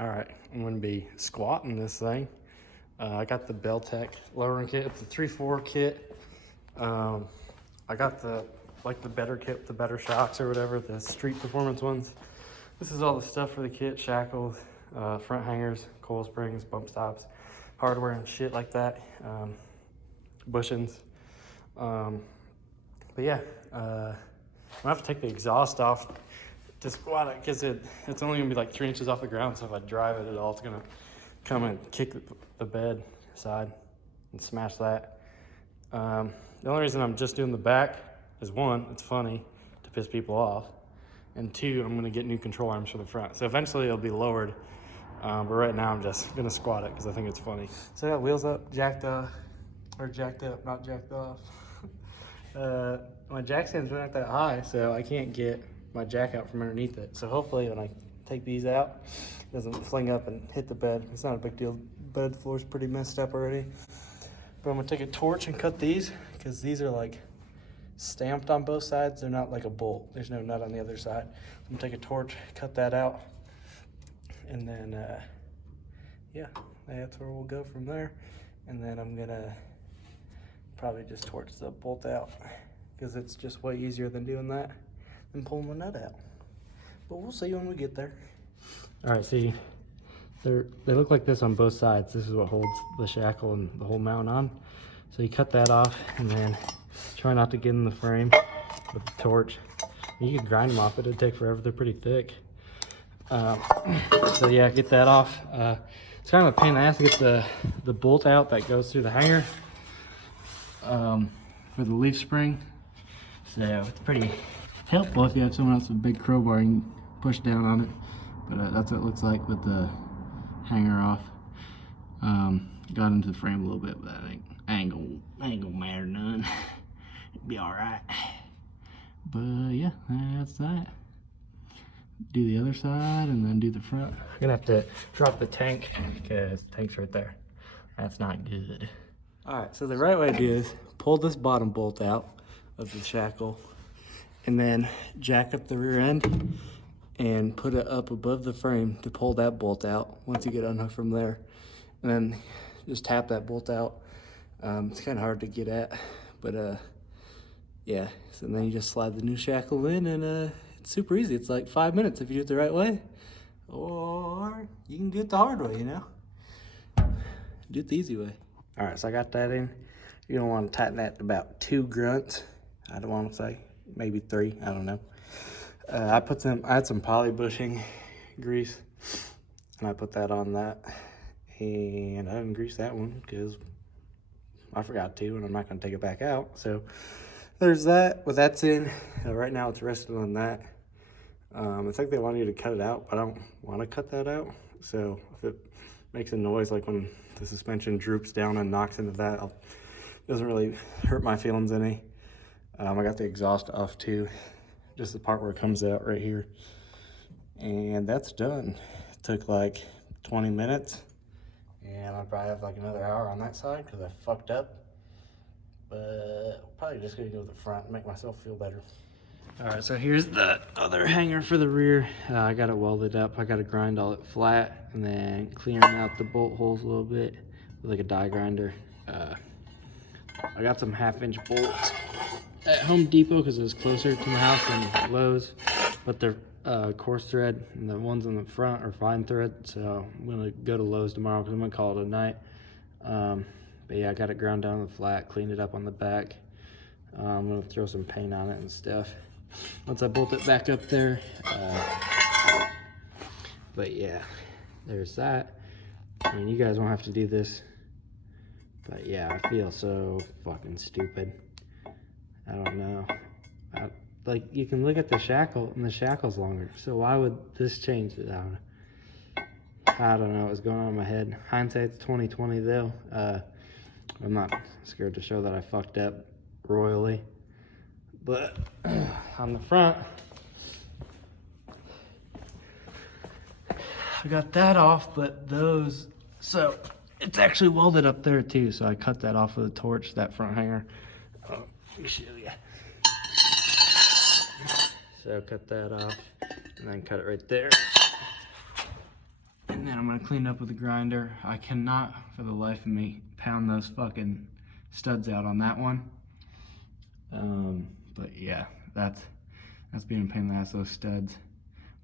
All right, I'm gonna be squatting this thing. I got the Beltec lowering kit. It's a 3-4 kit. I got the better kit, the better shocks or whatever, the street performance ones. This is all the stuff for the kit: shackles, front hangers, coil springs, bump stops, hardware and shit like that, bushings. But yeah, I'm gonna have to take the exhaust off to squat it because it's only gonna be like 3 inches off the ground. So if I drive it at all, it's gonna come and kick the bed side and smash that. The only reason I'm just doing the back is, one, it's funny to piss people off, and two, I'm gonna get new control arms for the front. So eventually it'll be lowered, but right now I'm just gonna squat it because I think it's funny. So I got wheels up, jacked up, not jacked off. My jack stands not that high, so I can't get my jack out from underneath it. So hopefully when I take these out, it doesn't fling up and hit the bed. It's not a big deal. Bed floor's pretty messed up already. But I'm gonna take a torch and cut these because these are like stamped on both sides. They're not like a bolt. There's no nut on the other side. I'm gonna take a torch, cut that out, and then yeah, that's where we'll go from there. And then I'm gonna probably just torch the bolt out because it's just way easier than doing that than pulling the nut out. But we'll see when we get there. All right, see, they look like this on both sides. This is what holds the shackle and the whole mount on. So you cut that off and then try not to get in the frame with the torch. You can grind them off, it'd take forever. They're pretty thick. So yeah, get that off. It's kind of a pain in the ass to get the bolt out that goes through the hanger for the leaf spring. So it's pretty helpful if you have someone else with a big crowbar and you push down on it. But that's what it looks like with the hanger off. Got into the frame a little bit, but I ain't gonna matter none. It'll be all right. But yeah, that's that. Do the other side and then do the front. I'm gonna have to drop the tank because the tank's right there. That's not good. All right, so the right way to do is pull this bottom bolt out of the shackle and then jack up the rear end and put it up above the frame to pull that bolt out once you get unhooked from there. And then just tap that bolt out. It's kind of hard to get at, but yeah. So then you just slide the new shackle in and it's super easy. It's like 5 minutes if you do it the right way, or you can do it the hard way, you know? Do it the easy way. All right, so I got that in. You're gonna want to tighten that to about 2 grunts. I don't want to say, maybe 3, I don't know. I had some poly bushing grease, and I put that on that. And I didn't grease that one because I forgot to, and I'm not gonna take it back out. So there's that. Well, that's in. Right now it's resting on that. I think they want you to cut it out, but I don't want to cut that out. So if it makes a noise like when the suspension droops down and knocks into that, it doesn't really hurt my feelings any. I got the exhaust off too, just the part where it comes out right here. And that's done. It took like 20 minutes. And I'll probably have like another hour on that side because I fucked up. But probably just gonna go with the front and make myself feel better. All right, so here's the other hanger for the rear. I got it welded up. I got to grind all it flat and then clearing out the bolt holes a little bit with like a die grinder. I got some 1/2-inch bolts at Home Depot because it was closer to my house than Lowe's, but they're coarse thread, and the ones on the front are fine thread. So I'm gonna go to Lowe's tomorrow because I'm gonna call it a night. But yeah, I got it ground down to the flat, cleaned it up on the back. I'm gonna throw some paint on it and stuff once I bolt it back up there. But yeah, there's that. I mean, you guys won't have to do this, but yeah, I feel so fucking stupid. I don't know. Like, you can look at the shackle and the shackle's longer, so why would this change it? I don't know what's going on in my head. Hindsight's 20/20 though. I'm not scared to show that I fucked up royally. But on the front, I got that off, but those, so it's actually welded up there too. So I cut that off with a torch, that front hanger. Oh, let me show you. So cut that off and then cut it right there. And then I'm gonna clean it up with a grinder. I cannot, for the life of me, pound those fucking studs out on that one. But yeah, that's being a pain in the ass, those studs.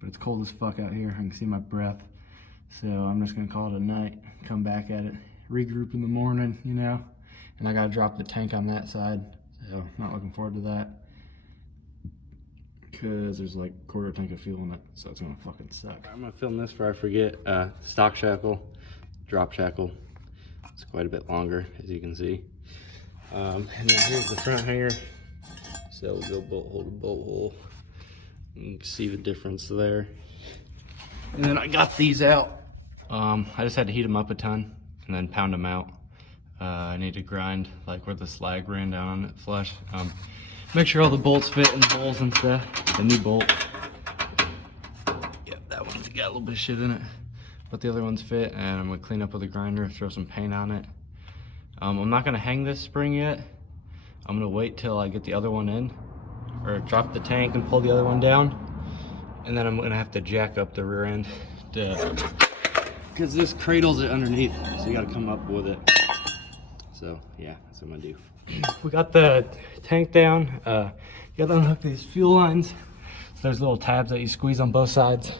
But it's cold as fuck out here. I can see my breath. So I'm just gonna call it a night, come back at it, regroup in the morning, you know? And I gotta drop the tank on that side. So not looking forward to that. Cause there's like a quarter tank of fuel in it, so it's gonna fucking suck. I'm gonna film this before I forget. Stock shackle, drop shackle. It's quite a bit longer, as you can see. And then here's the front hanger. So we'll go bolt hole to bolt hole. You can see the difference there. And then I got these out. I just had to heat them up a ton and then pound them out. I need to grind like where the slag ran down on it flush. Make sure all the bolts fit in the holes and stuff. The new bolt. Yep, that one's got a little bit of shit in it. But the other ones fit, and I'm gonna clean up with a grinder, throw some paint on it. I'm not gonna hang this spring yet. I'm gonna wait till I get the other one in, or drop the tank and pull the other one down. And then I'm gonna have to jack up the rear end because this cradles it underneath, so you gotta come up with it. So yeah, that's what I'm gonna do. We got the tank down. You gotta unhook these fuel lines. So there's little tabs that you squeeze on both sides,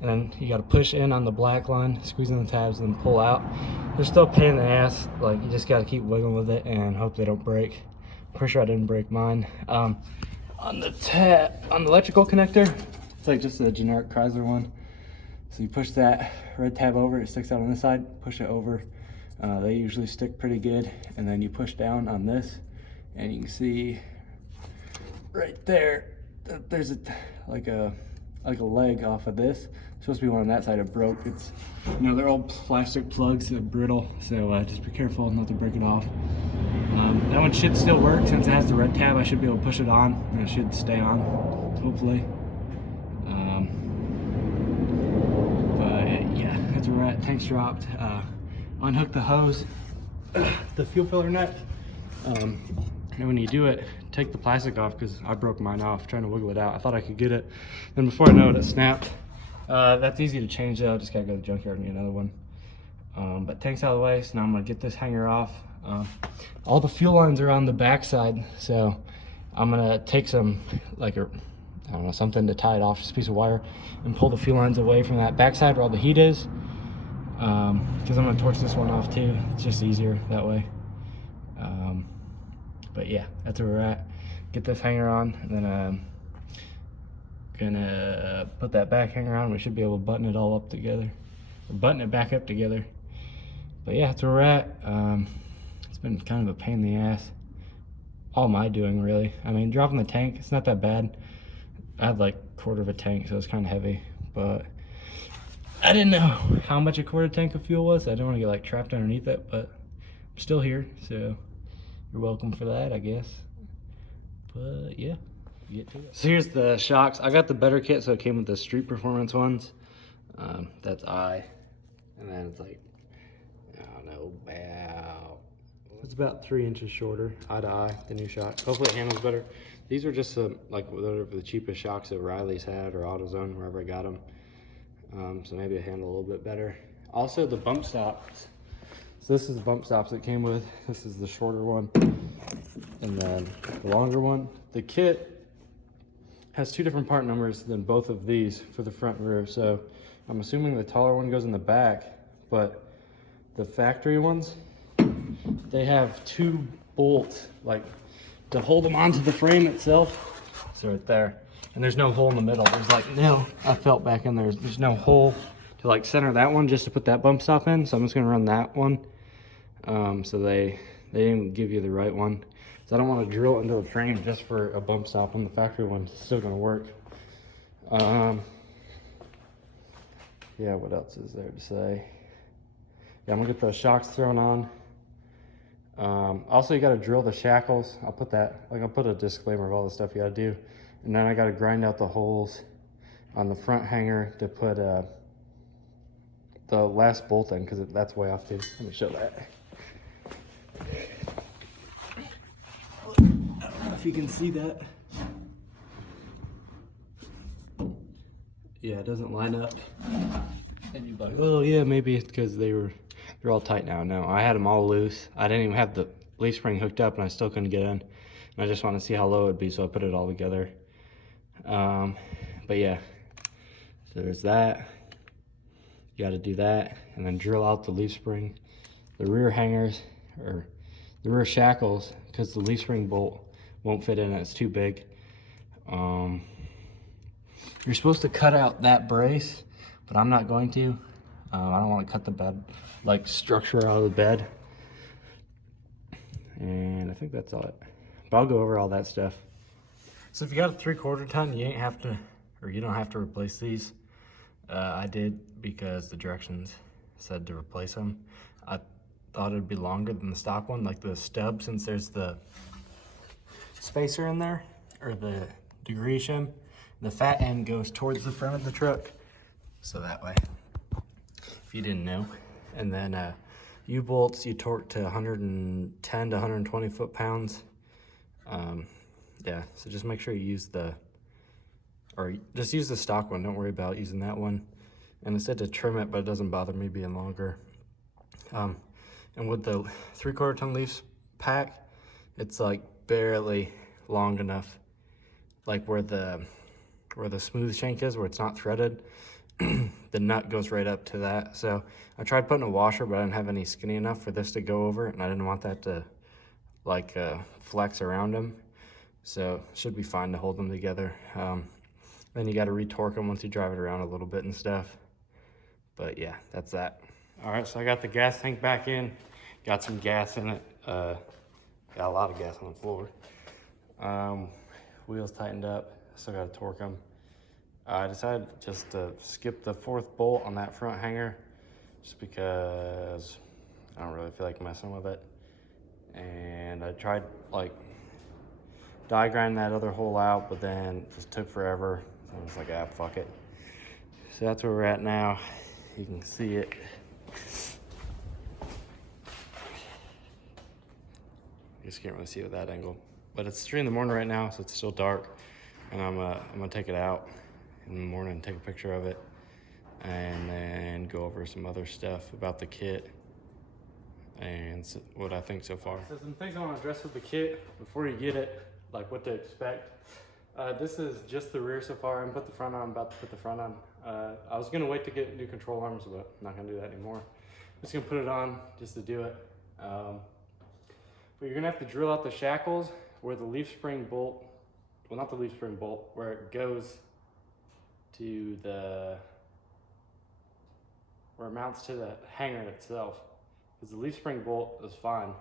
and then you gotta push in on the black line, squeeze in the tabs, and then pull out. They're still a pain in the ass. Like, you just gotta keep wiggling with it and hope they don't break. I'm pretty sure I didn't break mine. On the electrical connector, it's like just a generic Chrysler one. So you push that red tab over, it sticks out on this side, push it over. They usually stick pretty good. And then you push down on this, and you can see right there, there's like a leg off of this. Supposed to be one on that side, it broke. It's, you know, they're all plastic plugs, they're brittle, so just be careful not to break it off. That one should still work since it has the red tab. I should be able to push it on, and it should stay on, hopefully. But yeah, that's where we're at. Tank's dropped. Unhook the hose, the fuel filler nut. And when you do it, take the plastic off, because I broke mine off trying to wiggle it out. I thought I could get it, then before I know it, it snapped. That's easy to change though. Just gotta go to the junkyard and get another one. But tank's out of the way, so now I'm gonna get this hanger off. All the fuel lines are on the back side, so I'm gonna take some, like I don't know, something to tie it off, just a piece of wire, and pull the fuel lines away from that back side where all the heat is. Because I'm gonna torch this one off too. It's just easier that way. But yeah, that's where we're at. Get this hanger on, and then gonna put that back hanger on. We should be able to button it all up together, or button it back up together. But yeah, that's where we're at. It's been kind of a pain in the ass. All am I doing, really? I mean, dropping the tank, it's not that bad. I had like a quarter of a tank, so it's kind of heavy, but I didn't know how much a quarter tank of fuel was. I didn't want to get like trapped underneath it, but I'm still here, so you're welcome for that, I guess. But yeah, get to it. So here's the shocks. I got the better kit, so it came with the Street Performance ones. That's I, and then it's like, I don't know, it's about 3 inches shorter, eye to eye, the new shock. Hopefully it handles better. These are just like whatever the cheapest shocks that Riley's had, or AutoZone, wherever I got them. So maybe it handle a little bit better. Also the bump stops. So this is the bump stops it came with. This is the shorter one, and then the longer one. The kit has 2 different part numbers than both of these for the front and rear. So I'm assuming the taller one goes in the back, but the factory ones, they have 2 bolts like to hold them onto the frame itself. So right there. And there's no hole in the middle. There's like, no, I felt back in there. There's no hole to like center that one just to put that bump stop in. So I'm just gonna run that one. So they didn't give you the right one. So I don't want to drill it into the frame just for a bump stop when the factory one's still gonna work. Yeah, what else is there to say? Yeah, I'm gonna get those shocks thrown on. Also, you gotta drill the shackles. I'll put a disclaimer of all the stuff you gotta do. And then I gotta grind out the holes on the front hanger to put the last bolt in, because that's way off too. Let me show that. I don't know if you can see that. Yeah, it doesn't line up. And you're like, oh yeah, maybe it's because they're all tight now. No, I had them all loose. I didn't even have the leaf spring hooked up, and I still couldn't get in. And I just want to see how low it'd be, so I put it all together. But yeah, so there's that. You got to do that, and then drill out the leaf spring, the rear hangers, or the rear shackles, because the leaf spring bolt won't fit in it. It's too big. You're supposed to cut out that brace, but I'm not going to. I don't want to cut the bed, like, structure out of the bed. And I think that's all it. But I'll go over all that stuff. So if you got a 3/4 ton, you don't have to replace these. I did because the directions said to replace them. I thought it'd be longer than the stock one, like the stub, since there's the spacer in there, or the degree shim. The fat end goes towards the front of the truck, so that way, if you didn't know. And then U-bolts, you torque to 110 to 120 foot-pounds. Yeah, so just make sure you use just use the stock one. Don't worry about using that one. And it said to trim it, but it doesn't bother me being longer. And with the 3/4 ton leaf pack, it's like barely long enough, like where the smooth shank is, where it's not threaded. The nut goes right up to that. So I tried putting a washer, but I didn't have any skinny enough for this to go over, and I didn't want that to like flex around them. So it should be fine to hold them together. Then you got to retorque them once you drive it around a little bit and stuff. But yeah, that's that. All right, so I got the gas tank back in. Got some gas in it. Got a lot of gas on the floor. Wheels tightened up. Still got to torque them. I decided just to skip the 4th bolt on that front hanger, just because I don't really feel like messing with it. And I tried like die grinding that other hole out, but then it just took forever. So I was like, ah, fuck it. So that's where we're at now. You can see it. You just can't really see it with that angle. But it's 3 in the morning right now, so it's still dark. And I'm gonna take it out in the morning, take a picture of it, and then go over some other stuff about the kit and what I think so far. So some things I want to address with the kit before you get it, like what to expect. This is just the rear so far. I haven't put the front on. I'm about to put the front on. I was gonna wait to get new control arms, but I'm not gonna do that anymore. I'm just gonna put it on just to do it. But you're gonna have to drill out the shackles where the leaf spring bolt, well, not the leaf spring bolt, where it goes to where it mounts to the hanger itself. Because the leaf spring bolt is fine,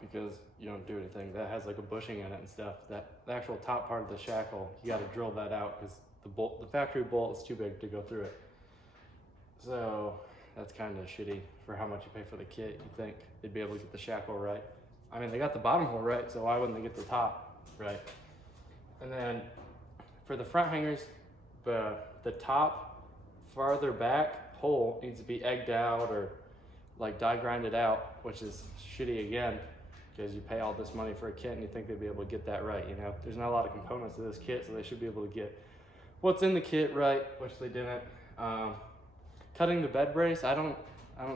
because you don't do anything. That has like a bushing in it and stuff. The actual top part of the shackle, you got to drill that out, because the factory bolt is too big to go through it. So that's kind of shitty for how much you pay for the kit. You'd think they'd be able to get the shackle right. I mean, they got the bottom hole right, so why wouldn't they get the top right? And then for the front hangers, the top farther back hole needs to be egged out or like die grinded out, which is shitty again, because you pay all this money for a kit and you think they'd be able to get that right. You know, there's not a lot of components to this kit, so they should be able to get what's in the kit right, which they didn't. Cutting the bed brace, I don't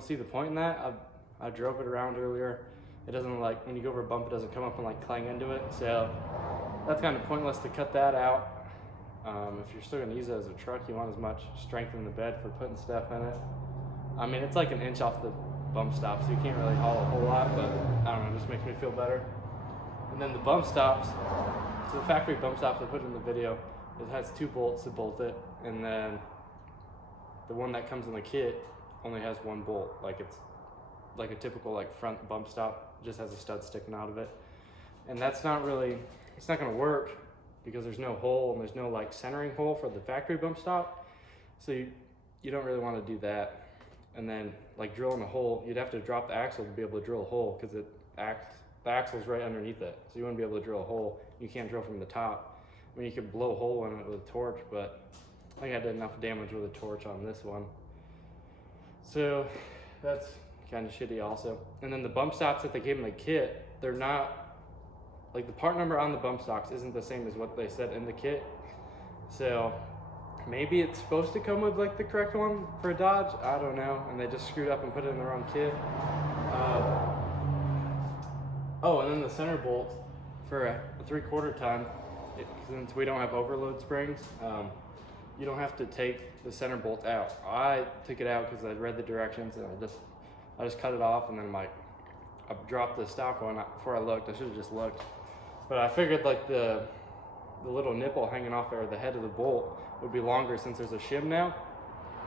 see the point in that. I drove it around earlier. It doesn't, like, when you go over a bump, it doesn't come up and like clang into it. So that's kind of pointless to cut that out. If you're still gonna use it as a truck, you want as much strength in the bed for putting stuff in it. I mean, it's like an inch off the bump stop, so you can't really haul a whole lot, but I don't know, it just makes me feel better. And then the bump stops, so the factory bump stops I put in the video, it has 2 bolts to bolt it, and then the one that comes in the kit only has 1 bolt. Like, it's like a typical like front bump stop, it just has a stud sticking out of it. And that's not really, it's not gonna work because there's no hole and there's no like centering hole for the factory bump stop. So you don't really want to do that. And then like drilling a hole, you'd have to drop the axle to be able to drill a hole, because the axle's right underneath it. So you wouldn't be able to drill a hole. You can't drill from the top. I mean, you could blow a hole in it with a torch, but I think I did enough damage with a torch on this one. So that's kind of shitty also. And then the bump stops that they gave in the kit, they're not, like the part number on the bump stocks isn't the same as what they said in the kit. So maybe it's supposed to come with like the correct one for Dodge. I don't know, and they just screwed up and put it in the wrong kit. Oh, and then the center bolt for a 3/4 ton. Since we don't have overload springs, you don't have to take the center bolt out. I took it out because I read the directions and I just cut it off, and then I dropped the stock one before I looked. I should have just looked, but I figured like the little nipple hanging off there, the head of the bolt, would be longer since there's a shim now.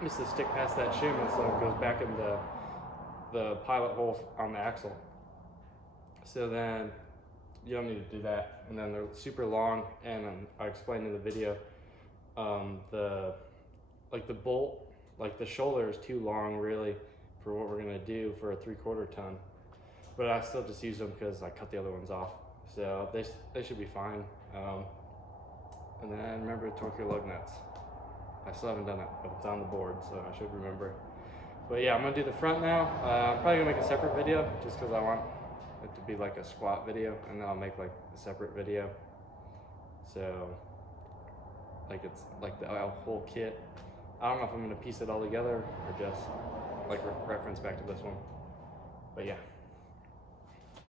Just to stick past that shim, and so it goes back in the pilot hole on the axle. So then you don't need to do that. And then they're super long, and I explained in the video, the bolt, like the shoulder is too long really for what we're gonna do for a 3/4 ton. But I still just use them because I cut the other ones off. So they should be fine. And then remember to torque your lug nuts. I still haven't done it, but it's on the board, so I should remember. But yeah, I'm gonna do the front now. I'm probably gonna make a separate video just because I want it to be like a squat video, and then I'll make like a separate video. So like it's like the whole kit. I don't know if I'm gonna piece it all together or just like reference back to this one. But yeah.